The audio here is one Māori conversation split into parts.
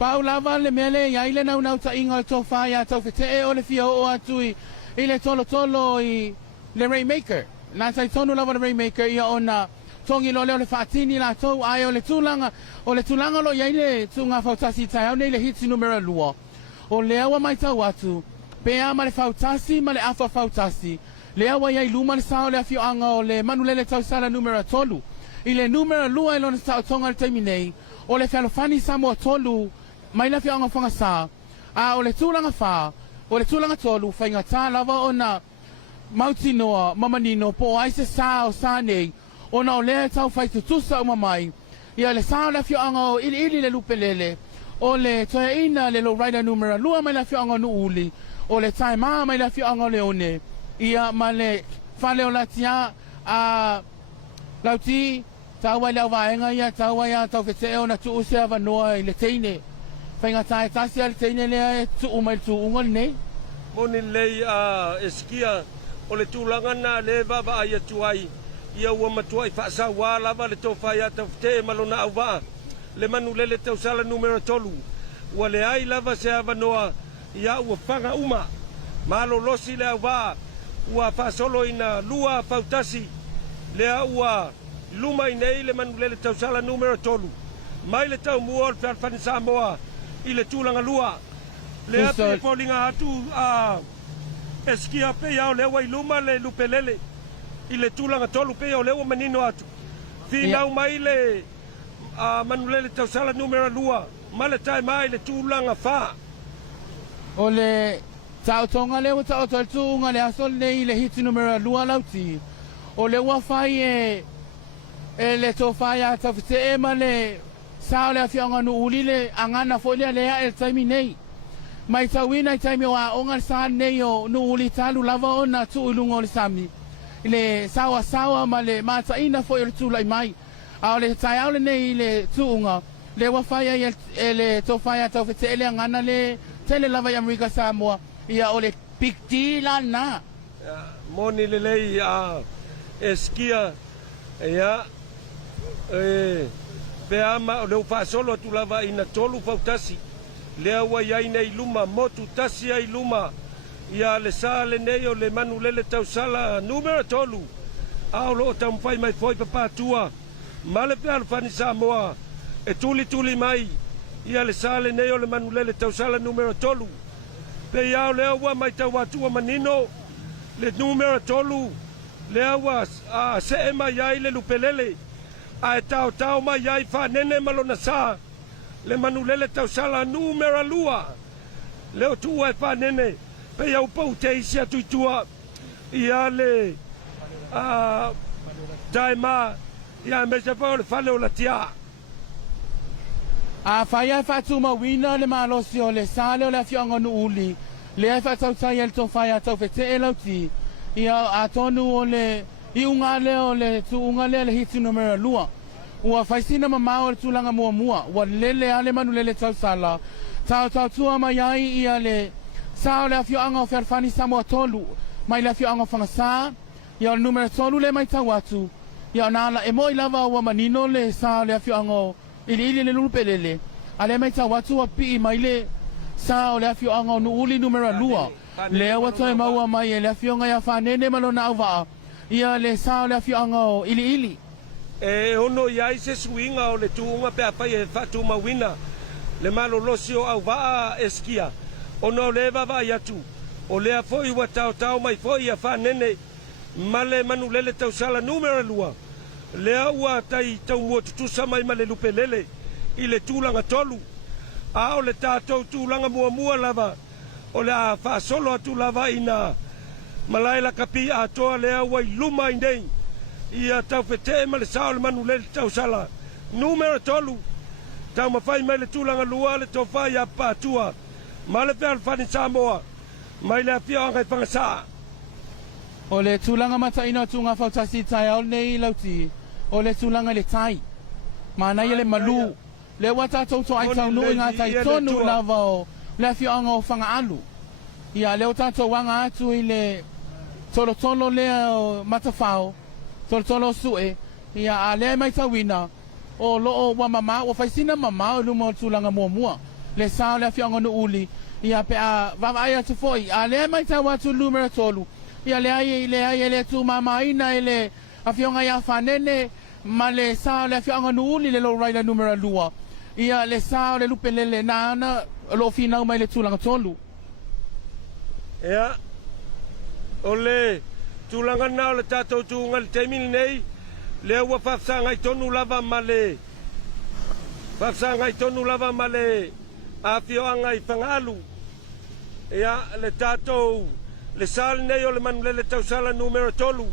Pau lava le mele ya ile nau ta inga to fa ya to fete o le fia o atui ile tolo I le Rainmaker. Na sai tonu lava le Rainmaker ia ona tongi lo le fatini la to ai o le tulanga lo ya ile tunga fautasi tai o le hits numero lua. O le awa mai tau atu pe ama le fautasi ma le afa fautasi. Le awa ya iluma le sao le afio anga o le manulele tau sala numero tolu. Ile numero lua ilo na sao tonga le taiminei o le fialofani samo tolu mai la fia anga fanga sa a o le tulanga fa o le tulanga tolu fa inga ta lava ona mauti noa mamanino po ai se sa o sa nei ona o le tau fai tutusa o mamai ia le sa la fia anga o ili le lupelele o le toia ina le lo rider numero lua mai la fia anga nu uli o le taima mai la fia anga le one ia ma le fale o la tia a lauti tawa lau vaenga ia tawa ia tau fete o na tu usea vanoa I le teine Whainga tae tasi al teine lea tu umai tu ungal nei. Moni lei a eskia o le tūlanga nā le vava ai atu ai. Ia ua matua I whaasa wā lava le tō whai ata te malona au waa. Le manu lele tau sala numero tolu. Ua le ai lava se ava noa ia ua whanga uma. Malo losi le au waa. Ua whaasolo ina lua fautasi. Lea ua luma I nei le manu lele tau sala numero tolu. Mai le tau mua o le whanfani Samoa. I le tūlanga lua. Le ape polinga atu a eskia pe au lewa I luma le lupelele. I le tūlanga tolu pe au lewa manino atu. Finau mai le manulele tausala numero lua. Male tai mai le tūlanga wha. O le tau tonga lewa tau tau tūnga le asol nei le hiti numero lua lauti. O le wafai e le tō whai a tawhite e ma le sao le afionga nu ulile angana folia lea el taimi nei. Mai tawina I taimi o a onga saa nei o nu uli talu lava ona tu ulungo le sami. Le sawa ma le mata ina fo il tu lai mai. A le tai au le nei le tuunga. Le wafaya le tofaya tau fete ele angana le tele lava I Amerika Samoa. Ia o le pikti la na. Moni le lei a eskia. Ia pe ama o leu whaasolo atu lava ina tolu fautasi. Lea ua iai nei luma motu tasi ai luma. Ia le saa le nei o le manu lele tau sala numero tolu. Ao lo o taumwhai mai foi papatua. Male pe alfani Samoa. E tuli mai. Ia le saa le nei o le manu lele tau sala numero tolu. Pe iao lea ua mai tau atua manino. Le numero tolu. Lea ua se e mai iai le lupelele. Ai tau mai ai whanene malona sa. Le manulele tau sala numera lua. Leo tu ai whanene. Pe iau pau te isi atuitua. Ia le daima. Ia mese pao le whale o la tia. A whai ai whatu mawina le malosi o le sale o le afionga nu uli. Le ai whatau tai el to whai atau fete e lauti. Ia a tonu o le I unga leo le tu unga leo le hiti numero lua. Ua whaisina mamao le tulanga mua. Ua lele ale manu lele tau sala. Tau tua mai ai ia le sao le afio anga o wherfani Samoa tolu. Mai le afio anga o whangasa. Ia o numero tolu le mai tau atu. Ia o nala e moi lava ua manino le sao le afio anga o ili le lupe lele. Ale mai tau atu a pi mai le sao le afio anga o nuuli numero lua. Le awa toi maua mai e le afio anga ia whanene malona au waa. Ia le sao le afio anga o ili. E ono iai se suinga o le tuunga pe apai e whatu mawina. Le malo losi o au waa eskia. Ono le vava iatu. O lea foi wa tau mai foi a whanene. Male manu lele tau sala numero lua. Lea ua tai tau mua tutusa mai male lupe lele. I le tūlanga tolu. A o le tātou tūlanga mua lava. O le a whaasolo atu lava ina. Malaila kapi a toa lea wai luma indei. Ia tau fete ma le sao le manu le tau sala. Numero tolu. Tau mawhai mai le tūlanga lua le tau whai a pātua. Ma le pēr whani Samoa. Mai le apia angai whangasa. O le tūlanga mata ina tunga whautasi tai au nei lauti. O le tūlanga le tai. Mana ia le malu. Le wata tauto ai tau nui ngā tai tonu lava o le apia anga o whanga alu. Ia leo tātou wanga atu I le tolo lea o matawhao. Tolo sue. Ia a lea mai tawina. O loo wa mama o whaisina mama o luma o tūlanga mua. le sao le afio ngonu uli ia pe a vava ia tu foi a le mai ta watu numero tolu ia le ai le tu mama ina ele afio nga ia fanene ma le sao le afio ngonu uli le lo raila numero lua ia le sao le lupelele nana lo fina mai le tulanga tolu ia ole tulanga na le tato tu ngal temil nei le wa fafsanga tonu lava male fafsanga tonu lava male afio anga I fangalu ia le tato le sal nei o le manulele tausala numero tolu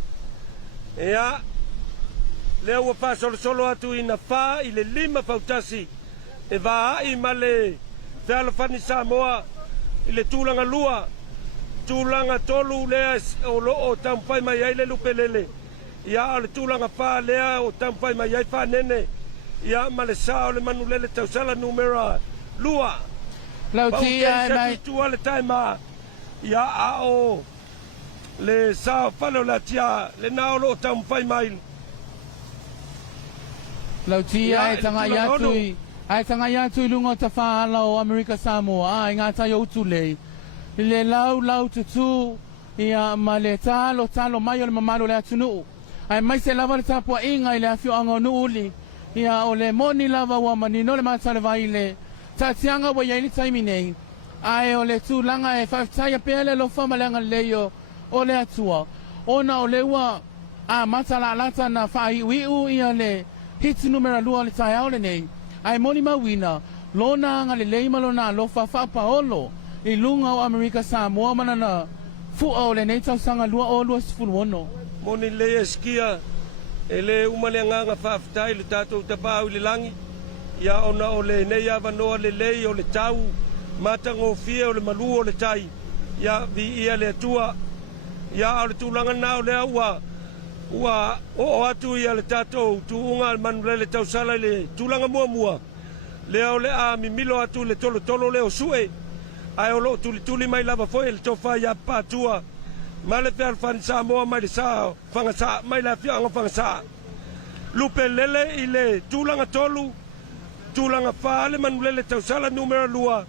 ia le wa fa solo atu ina fa I le lima fautasi e va I male talo fani Samoa I le tulanga lua tulanga tolu le o lo o tampai mai ai le lupelele ia le tulanga fa le o tampai mai ai fa nene ia male sao le manulele tausala numero lua lautia mai tu le taima ia a o le sao falo la tia le nao lo tampai mai lautia e tanga iatui ai tanga iatui lungo tafala o Amerika Samoa ai ngata yo utulei le lau tutu ia male talo mai o le mamalo le atunu ai mai se lava le tapua inga I le afio angonu uli ia o le moni lava wa manino le matale vai le tatianga wa yaili taimi nei ai o le tulanga e whaftaia pele lo whamalanga leio o le atua ona o le ua a matala alata na whai uiu ia le hiti numera lua le tai au le nei ai moni mawina lona anga le leima lona lo whapaolo I lunga o Amerika Samoa manana fua o le nei tausanga lua o lua sifuru ono moni le eskia ele umale nganga whaftai le tatou tapau le langi ia ona o le nei avanoa le lei o le tau matango fia o le malu o le tai ia vi ia le atua ia o le tulanga na o le ua o atu ia le tatou tuunga al manulele tausala le tulanga mua le o le a mimilo atu le tolo le o sue ai o lo tuli mai lava foi le tofa ia patua ma le fer fan Samoa mai le sa fanga sa mai la fia nga fanga sa lupe lele I le tulanga tolu tulanga fa le manulele tausala numero lua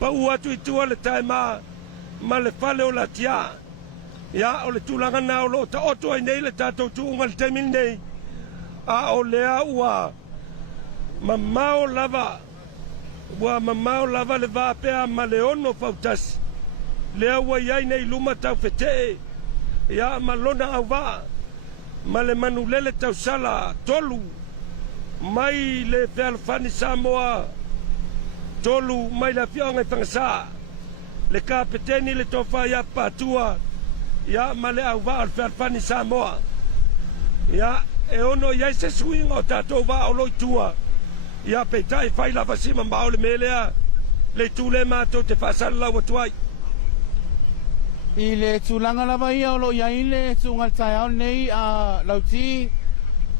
pa ua tu itua le taima ma le fale o la tia ia o le tulanga na o lo ta oto ai nei le tatou tuunga le temil nei a o lea ua mamao lava le vapea ma le ono fautasi lea ua iai nei luma tau fetee ia ma lona au vaa ma le manulele tausala tolu mai le fealofani Samoa tolu mai le afioga I fagasa le kapeteni le tofa ia patua ia ma le au vaa o le fealofani Samoa ia e ono iai se suiga o tatou vaa o lo itua ia peitai fai lava sima mao le melea le tule matou te faasala lau atu ai I le tulanga lava ia o lo iai le tunga tai au nei a lauti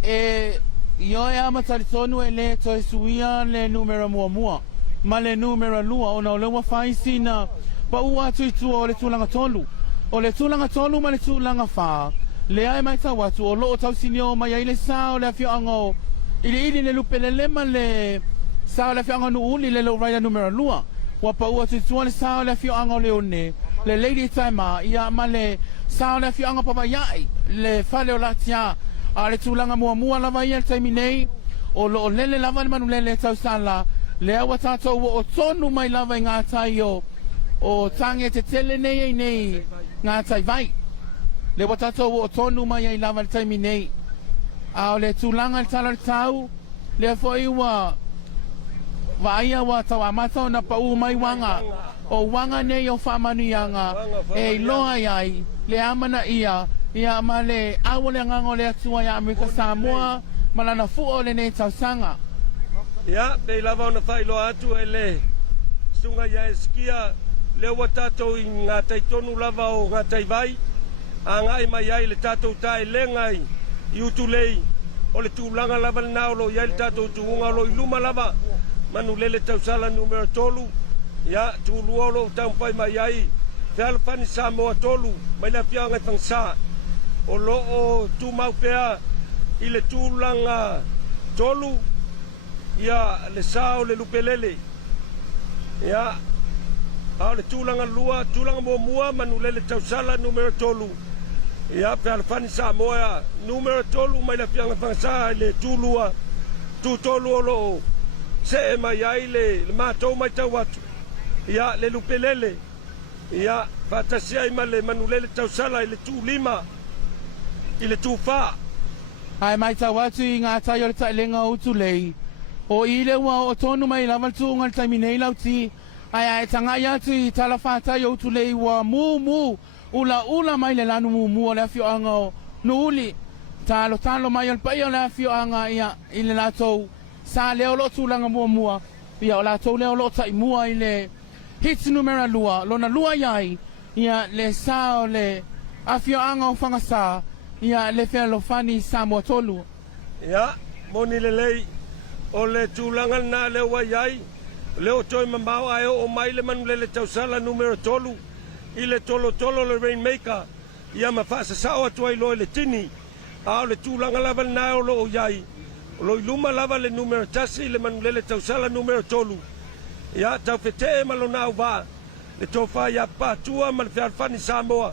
e io e ama talitonu e le toi suia le numero mua ma le numero lua ona o le ua faisina pa ua atu itua o le tulanga tolu ma le tulanga fa le ai mai tau atu o lo o tau sinio ma iai le sao le afio ango ili le lupe le lema le sao le afio ango nu uli le lo raida numero lua wa pa ua atu itua le sao le afio ango le one le lady taima ia ma le sao le afio ango papa iai le fale o latia a le tulanga mua lava ia le taimi nei o lo lele lava le manu lele tau sala le awa tatou o tonu mai lava I ngā tai o tange te tele nei ngā tai vai le watatou o tonu mai ai lava le taimi nei a o le tulanga le tala le tau le foi ua vaia wa tau amata na pa u mai wanga o wanga nei o whamanianga e loa iai le amana ia ma le awole ngango le atua ia Amerika Samoa malana fu o le nei tausanga ia pei lava ona whailo atu e le sunga ia eskia le ua tatou I ngā taitonu lava o ngā taivai a ngai mai ai le tatou tae lengai I utulei o le tūlanga lava le naolo iai le tatou tuunga lo I luma lava manu lele tausala numero tolu ia tūlua o lo taumpai mai ai fealofani Samoa tolu mai le afianga I fangsa o lo o tūmau pea I le tūlanga tolu ia le sao le lupelele Ia a le tūlanga lua, tūlanga mua manulele tausala numero tolu. Ia pe alfani Samoa numero tolu mai la fianga whangasa le tūlua tu tolu o loo. Se e mai ai le mātou mai tau atu. Ia le lupelele. Ia whatasia i le manulele tausala i le tū lima. I le tū wha. Ai mai tau atu i ngā tai o le tailenga o utu lei. O i le ua o tonu mai lawal tu ngal taiminei lau ti. Ai tanga i atu i tala whātai o utu lei ua mu ula mai le lanu mu o le afio anga o nuuli. Talo mai al pai o le afio anga ia i le latou. Sa leo lo tūlanga mua. Ia o latou leo lo tai mua i le hits numera lua. Lona lua iai ia le sa o le afio anga o whangasa. Ia le whea lo whani Samoa tolu. Ia, moni le lei. O le tūlanga na leo wa iai. Leo toi mamau ai o mai le manulele tausala numero tolu. I le tolo le Rainmaker. Ia ma whaasa sao atua i loe le tini. A o le tūlanga lava na o lo o iai. O lo i luma lava le numero tasi le manulele tausala numero tolu. Ia tau whetee malo na au waa. Le tofa ia pātua ma le whiarwhani Samoa.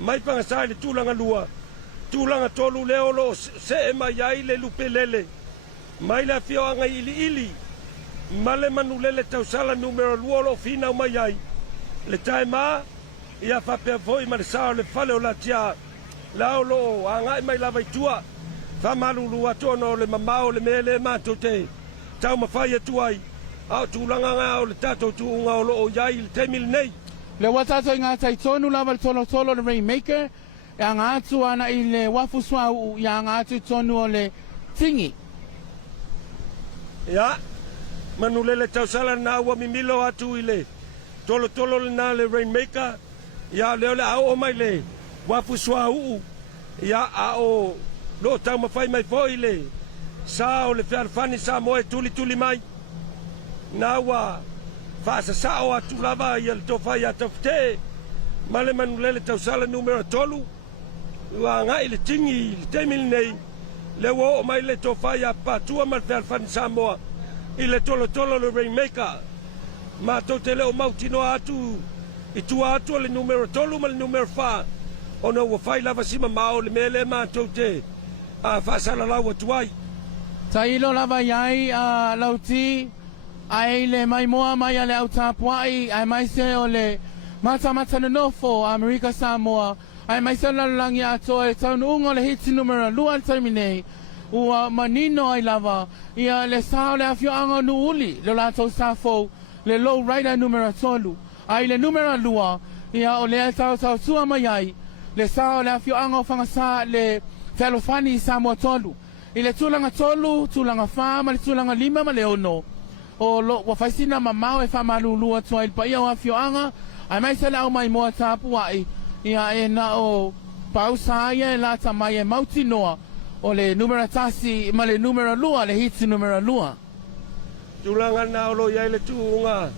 Mai pangasai le tūlanga lua. Tūlanga tolu leo lo se e mai iai le lupe lele. Mai le fio anga ili. Ma le manulele tausala numero lua lo fina mai iai. Le taima ia whapea foi ma le sao le whale o la tia. Lao lo angai mai lava itua. Whamalulu atono le mamao le mele mātou te. Tau mawhai atuai. Au tūlanga ngā o le tātou tūunga o lo o iai le teimil nei. Le watato i ngā tai tonu lava le tolo le Rainmaker. E ngā atu ana i le wafu swau i ngā atu tonu o le tingi. Ia, manulele tausala na ua mimilo atu i le tolo le na le Rainmaker. Ia leo le au o mai le wafu swau. Ia au lo tau mawhai mai foi le sa o le whiarwhani Samoa tuli mai. Na ua whaasa sao atu lava i al tofai a tawhite. Ma le manulele tausala numero tolu. Ua ngai le tingi le teimil nei. Le o mai le tofai a patua ma le whiarwhani Samoa. I le tolo le Rainmaker. Ma tau te leo mautino atu. I tua atu le numero tolu ma le numero wha. Ona ua whai lava sima mao le mele ma tau te. A whaasala lau atuai. Ta ilo lava iai a lauti. Ai le mai moa mai ale au tapuai. Ai mai se o le mata na nofo Amerika Samoa. Ai mai se lalangi ato e taunu ungo le hiti numero lua terminei. Ua manino ai lava. Ia le sao le afio anga nuuli. Le lato safo. Le low rider numero tolu. Ai le numero lua. Ia o le tau tua mai ai. Le sao le afio anga o whangasa le whelofani Samoa tolu. I le tūlanga tolu, tūlanga wha, ma le tūlanga lima ma le ono. O lo wa faisina mamao e whamalulua tua il paia o afio anga. Ai mai se le au mai moa tapu ai. Ia e na o pausa ia e lata mai e mauti noa. O le numero tasi, ma le numero lua, le hiti numero lua. Tūlanga na olo iai le tūunga.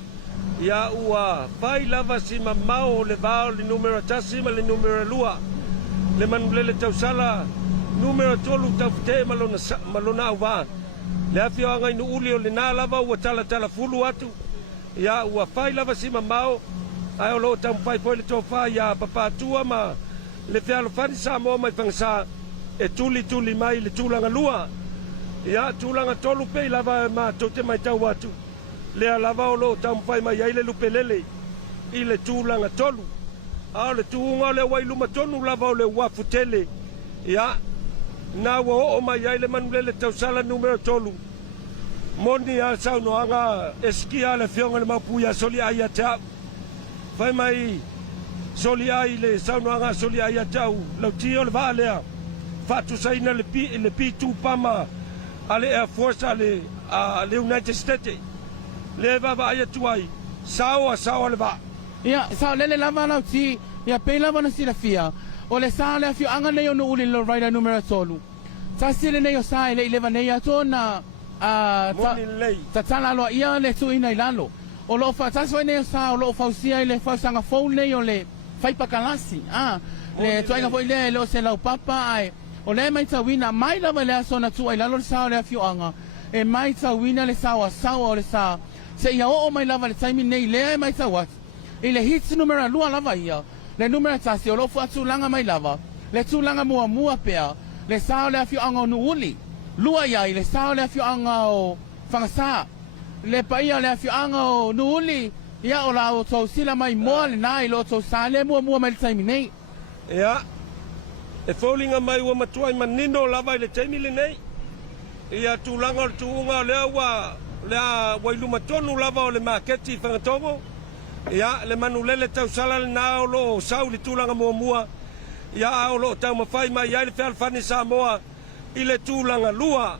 Ia ua pai lava si mamao o le vao le numero tasi ma le numero lua. Le manulele tausala numero tolu tawhite malona au waa. Le afio anga inu uli o le nā lava ua tala fulu atu. Ia ua pai lava si mamao. Ai o loo tamu pai foi le tofa ia papatua ma le whialofani Samoa mai whangasa. E tuli mai le tūlanga lua. Ia tūlanga tolu pei lava ma tote mai tau atu. Lea lava o loo tamu pai mai ai le lupe lele. I le tūlanga tolu. A le tūunga le wailuma tonu lava o le wafu tele. Ia na ua o mai ai le manulele tausala numero tolu. Moni a saunoanga eskia le fionga le maupuia soli ai a tau. Fai mai soli ai le saunoanga soli ai a tau. Lau tio le vaa lea. Fatu saina le P2 pama ale Air Force ale United States. Le vava ai atuai. Sao le vaa. Ia, sao lele lava lau ti. Ia pei lava na sila fia. O le sao le afio anga nei o no uli lo raida numero tolu. Ta sile nei o sa ele ileva nei ato na ta tala aloa ia le tu ina ilalo. O lo fa taswa nei o sa o lo fausia ile fausanga phone nei o le faipakalasi. Le tu ainga foi le o se lau papa ai. O le mai tawina mai lava le aso na tu ilalo le sao le afio anga. E mai tawina le sao o le sa se ia o mai lava le taimi nei le mai tawat ile hits numero lua lava ia le numero tasi o lo fu atulanga mai lava le tulanga mua pea le sao le afio anga nu uli lua ia ile sao le afio anga o fangasa le paia le afio anga o nu uli ia o la o tau sila mai moa le nai lo tau sa le mua mai le taimi nei ia e faulinga mai ua matuai manino lava i le taimi le nei ia tulanga o le tuunga lea ua lea wailuma tonu lava o le maketi fangatogo ia le manulele tausala lenā o loo sau le tulaga muamua ia a o loo taumafai mai ai le fealafani Samoa i le tulaga lua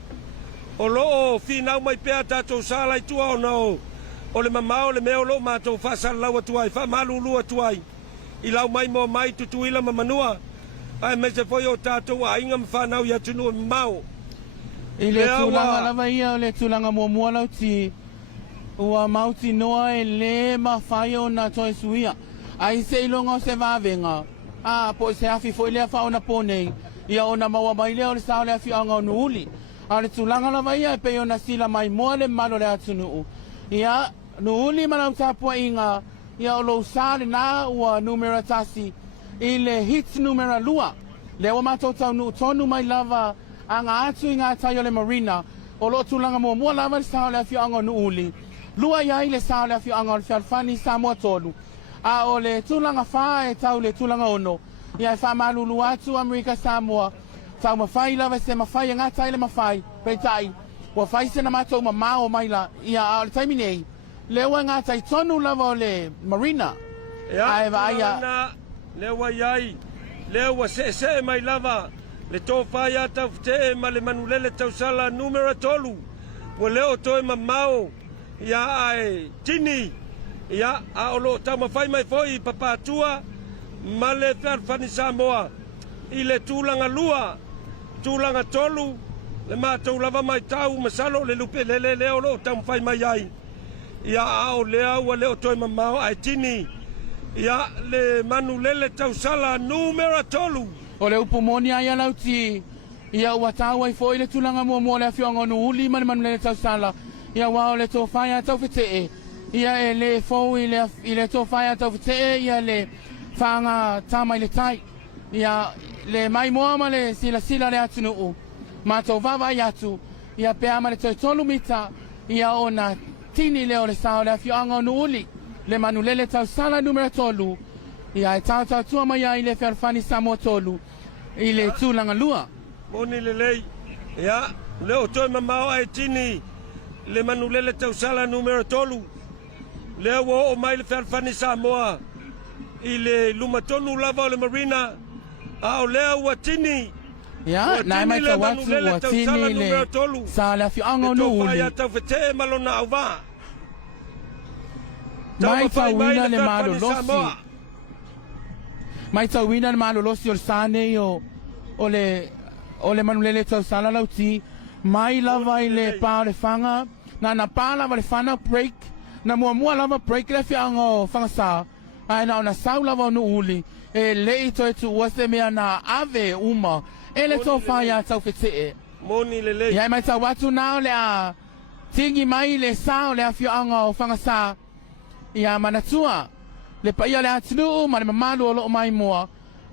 o loo finau mai pea tatou sala itua ona o le mamao le mea o loo matou faasalalau atu ai faamalūlū atu ai i lau mai mo mai tutuila ma manua ae mai se foi o tatou aiga ma fanau ia tunuu e mamao i le tulaga lava ia o le tulaga muamua lauti ua mauti noa e le mawhai o na toi suia. Ai se ilonga o se vavenga. Po se afi fo ilea whao na ponei. Ia o na maua mai leo le sao le afi anga o nuuli. A le tulanga lava ia e pe o na sila mai moa le malo le atunuu. Ia nuuli manau tapua inga. Ia o lo sale na ua numera tasi. I le hits numera lua. Le o mato tau nu tonu mai lava. Anga atu inga tayo le marina. O lo tulanga mua lava le sao le afi anga o nuuli. Lua ia i le sao le afio anga o le fealafani Samoa tolu. A o le tulanga wha e tau le tulanga ono. Ia e wha malulu atu Amerika Samoa. Tau mawhai lava se mawhai e ngātai le mawhai. Peitai. Wa whai se na matou mamao mai la. Ia a o le taimi nei. Lewa ngātai tonu lava o le marina. Ia tulanga lewa iai. Lewa se mai lava. Le tō whai a tau fte ma le manulele tau sala numera tolu. Wa leo toe mamao. Ia ai tini ia a olo taumawhai mai foi papatua ma le fealafani Samoa i le tulaga lua tulaga tolu le matou lava mai tau masalo le lupe lele leo lo taumawhai mai ai ia a o lea ua leo toe mamao ai tini ia le manulele tausala numera tolu o le upumoni ai alauti ia ua tau ai foi le tulaga muamua le afioaga o nuuli ma le manulele tausala ia wao le tō whai a tau whetee. Ia e le fōu i le tō whai a tau whetee. Ia le whanga tāmai le tai. Ia le mai moa ma le sila le atunuu. Ma tō wawai atu. Ia pēa ma le tō tolu mita. Ia o na tini leo le sao le afioanga o nuuli. Le manulele tau sala numera tolu. Ia e tau tua mai ai le fealafani Samoa tolu. I le tūlanga lua. Moni le lei. Ia leo toi mamao ai tini. Le manulele tausala numero tolu. Lea ua o mai le fealafani Samoa. I le lumatonu lava o le marina. A o lea ua tini. Ia, nai mai tau atu ua tini le sa le afioanga o nuuli. Le tō whai a tau whetee malona au wā. Mai tau wina le malolosi. Mai tau wina le malolosi o le sānei o le manulele tausala lauti. Mai lava i le pā le whanga, na pā lava le whana break, na mua lava break le whianga o whangasa, ai na o na sau lava o nuuli, e lei to e tu uase mea na ave uma, e le tō whai a tau whetee. Moni le lei. Iai mai tau watu nao le a tingi mai le sao le a whianga o whangasa, ia manatua, le paia le atinu, ma le mamalu o loo mai mua,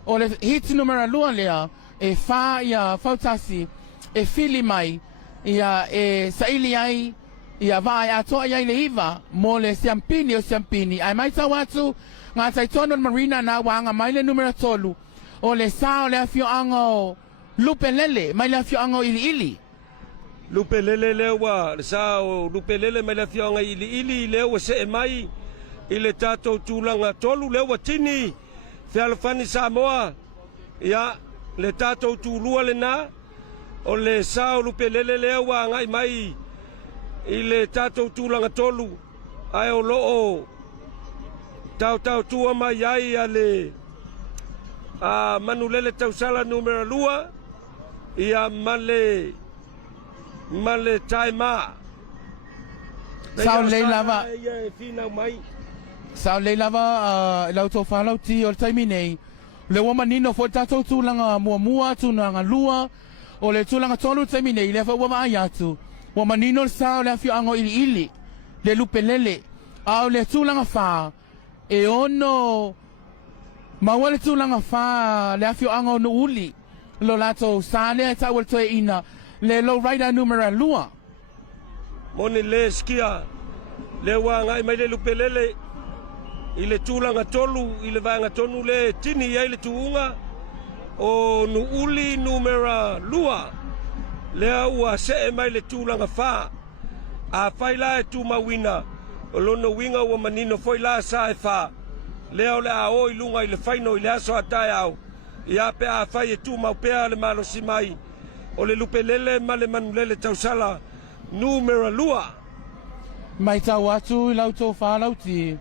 o le hit numera lua lea, e wha ia whautasi, e fili mai ia e saili ai ia vai atoa ia le iva mo le siampini o siampini ai mai tau atu ngā taitono marina na wanga mai le numera tolu o le sao le afioanga o lupe lele mai le afioanga o ili lupe lele lewa le sao lupe lele mai le afioanga ili lewa se mai i le tatou tulaga tolu lewa tini fealafani Samoa ia le tatou tulua lenā o le sao lupe lele lea wa ngai mai i le tatou tulaga tolu ai o loo tau tua mai ai a le manulele tausala numera lua ia male taima sao lei lava ia fina mai sao lei lava lau tō whalau ti o le taimi nei le wama nino fo tatou tulaga muamua tulaga lua o le tulaga tolu taimi nei le fa ua ai atu ua manino le sao le afioaga o ili le lupelele au le tūlanga whā e ono maua le tūlanga whā le awhio anga no uli lo lato sa le tau toe ina le low rider numero lua moni le skia le wa ngai mai le lupelele i le tūlanga tolu i le vanga tonu le tini ai le tuunga o nu uli numera lua lea ua se mai le tūlanga whā a whaila e tū mawina o lono winga ua manino whaila sa e whā lea o le a o i lunga i le whaino i le aso atai au i a pe a whai e tū maupea le malo si mai o le lupelele ma le manulele tausala numera lua mai tau atu i lau tō whālauti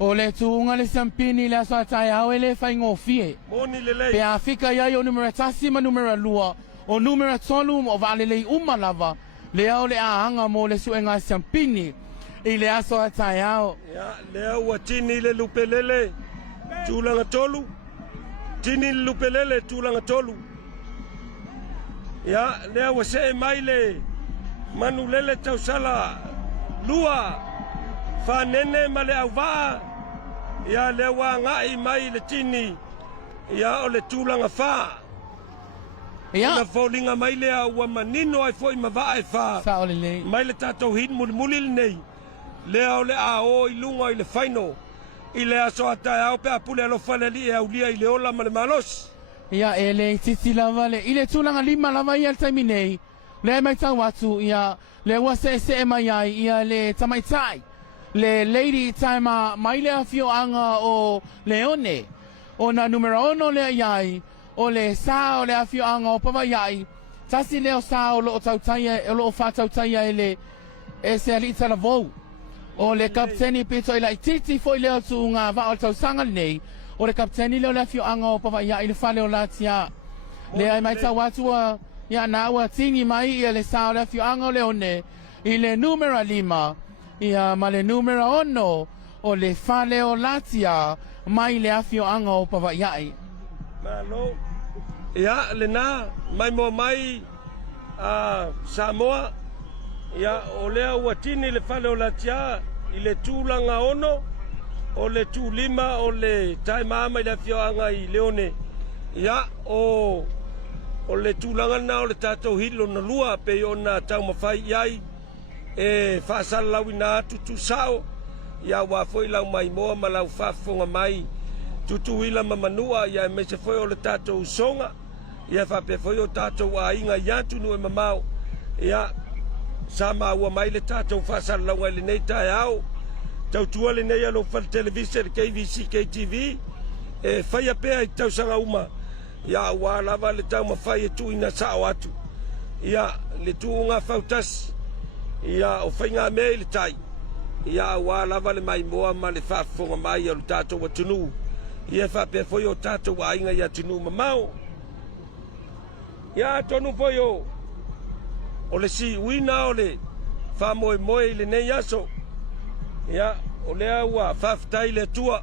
o le tūunga le sampini le aso atai au e le whaingo fie moni le lei pe a whika iai o numera tasi ma numera lua o numera tolu o valelei umalava le au le aanga mo le suenga sampini i le aso atai au ya lea ua tini le lupelele tūlanga tolu tini le lupelele tūlanga tolu ya lea ua se mai le manulele tausala lua whanene ma le au waa ia le wa ngai mai le tini ia o le tūlanga whā na fōlinga mai le au manino ai fōi mawaa e whā sa ole le mai le tātou hit muli muli nei le au le a o i lunga i le whaino i le aso atai au pe apule alo whaneli e au lia i le ola ma le malos ia e le titi lava le i le tūlanga lima lava i al taimi nei le mai tau atu ia le ua se mai ai ia le tamaitai le lady taima mai le afio anga o Leone o na numero ono le iai o le sa o le afio anga o pava iai tasi leo sa o lo tautaia o lo fa tautaia ele e se ali tala vou o le kapteni pito ila titi foi leo tu nga va o tausanga nei o le kapteni leo le afio anga o pava iai le fale o latia le ai mai tawatua ia na ua tini mai ia le sa o le afio anga o Leone i le numero 5 ia ma le numero ono o le fale o latia mai le afio anga o pava iai. Malo. Ia le na mai mo mai Samoa ia o lea ua tini le fale o latia i le tūlanga ono o le tūlima o le taima ama i le afio anga i Leone ia o le tūlanga na o le tātou hilo na lua pe o na tau mawhai iai e whaasala lau ina atu tu sao ia wafoi lau mai moa ma lau whafonga mai tutu ila mamanua ia me se foi o le tātou songa ia whape foi o tātou a inga iatu nu e mamau ia sa maua mai le tātou whaasala lau ngai le nei tae au tau tua le nei alo whal televise le KVC KTV e whaia pea i tau sanga uma ia ua lava le tau mawhai e tu ina sao atu ia le tu unga whautasi ia o whainga mea le tai ia ua lava le mai moa ma le whaafonga mai o le tātou atunu ia whapea foi o tātou a inga i atunu mamau ia tonu foi o le si uina o le whamoe moe i le nei aso ia o lea ua whaftai le tua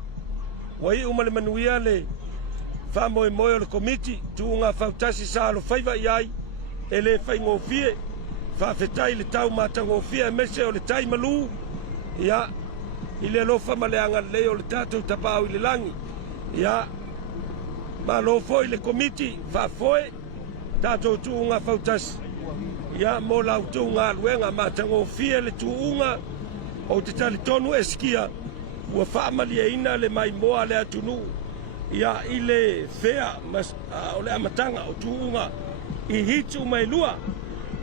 wai uma le manuia le whamoe moe o le komiti tu ngā whautasi sa alo whaiva iai e le whaingofie whawhetai le tau matangofia mese o le tai malu ia i le lofa ma le anga leo le tātou tapau i le langi ia ma lofo i le komiti whafoe tātou tuunga whautasi ia mo lau tuunga luenga matangofia le tuunga o te tali tonu eskia ua whaamali e ina le mai moa le atunu ia i le fea o le amatanga o tuunga i hitu mai lua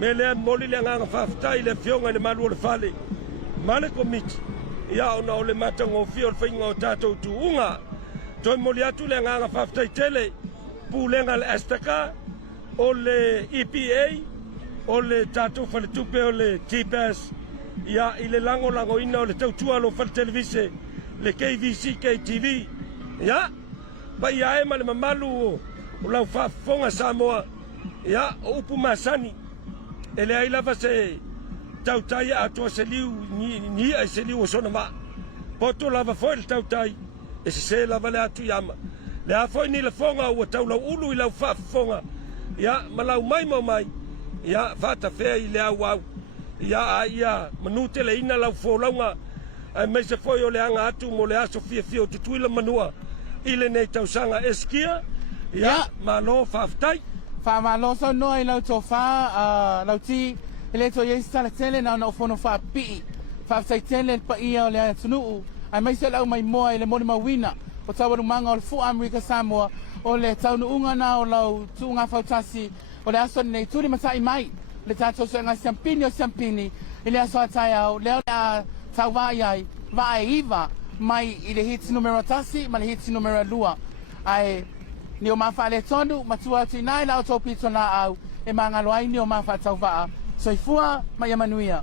me le moli le nganga whaftai le fionga le malu o le whale ma le komiti ia ona o le matangofia o le whainga o tātou tuunga toi moli atu le nganga whaftai tele pūlenga le Astaka o le EPA o le tātou whale tupe o le T-Pass ia i le lango ina o le tautua lo whale televise le KVC KTV ia ba ia e ma le mamalu o lau whafonga Samoa ia o upu masani e le ai lava se tautai atua se liu ni ai se liu o sona ma poto lava foi le tautai e se lava le atu iama le a foi ni le fonga ua taulau ulu i lau whafonga ia ma lau mai mau mai ia whata fea i le au ia manute le ina lau folaunga me se foi o le anga atu mo le aso fia o tutuila manua ile nei tausanga eskia ia malo faftai fa malo so no I lau to fa lau ti ele to yes sala tele na no fono fa pi fa sai tele pa ia o le tunu ai mai se lau mai mo ile mo ma wina o tawa manga o fu America Samoa o le taunu unga na o lau tunga fautasi o le aso nei turi masai mai le tato so nga siampini ile aso atai au le tauwa iai va iva mai ile hits numero tasi ma le hits numero lua ai ni o mafa le tonu matua ti nai la o topito na au e manga loai ni o mafa tauwa soifua mai amanuia